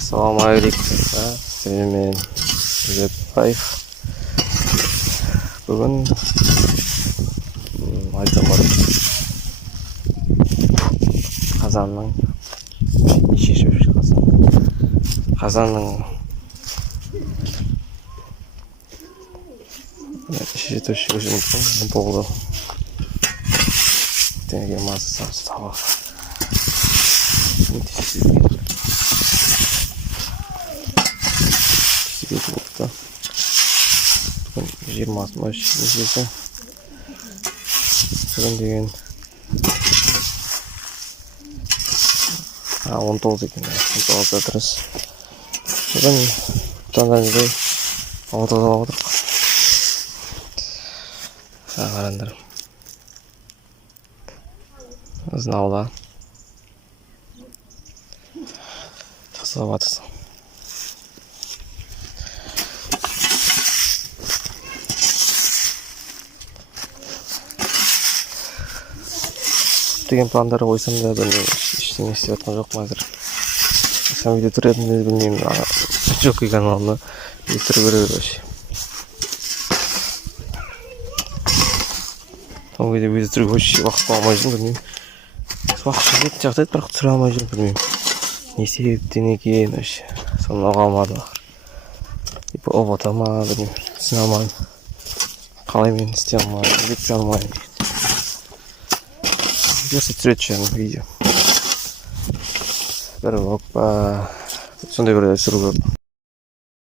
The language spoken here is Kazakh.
Ассалаумағалейкум. Сәлемен Жүзетбаев. Бүгін айтамын қазанның шешіп қазанның шешіп болды. Теңге мазы табақ. Жиырмасыма шешесі бүгін деген 19 екен, 19 жатырыз. Бүгін таңдаңыздай 6-ға отырық. Қарандар біздің аула жасалып жатырсың. Деген пландары қойсам да ештеңе істеп жатқан жоқпын қазір. Сам видео түсіретінімді білмеймін. Жоқ каналымда видео түсіру керек вообще. Сол кезде видео түсіруге вообще уақыт алмай жүрмін, білмеймін. Уақыт жететін жағдайды, бірақ түсіре алмай жүрмін, білмеймін. Не себептен екен вообще. Соны ұға алмадым. Ұғыта ма, білмеймін. Түсіне алмадым. Қалай мен істей алмайын, жеткізе алмайын. Если түсіретін видео бір влог па сондай бір түсіру көп.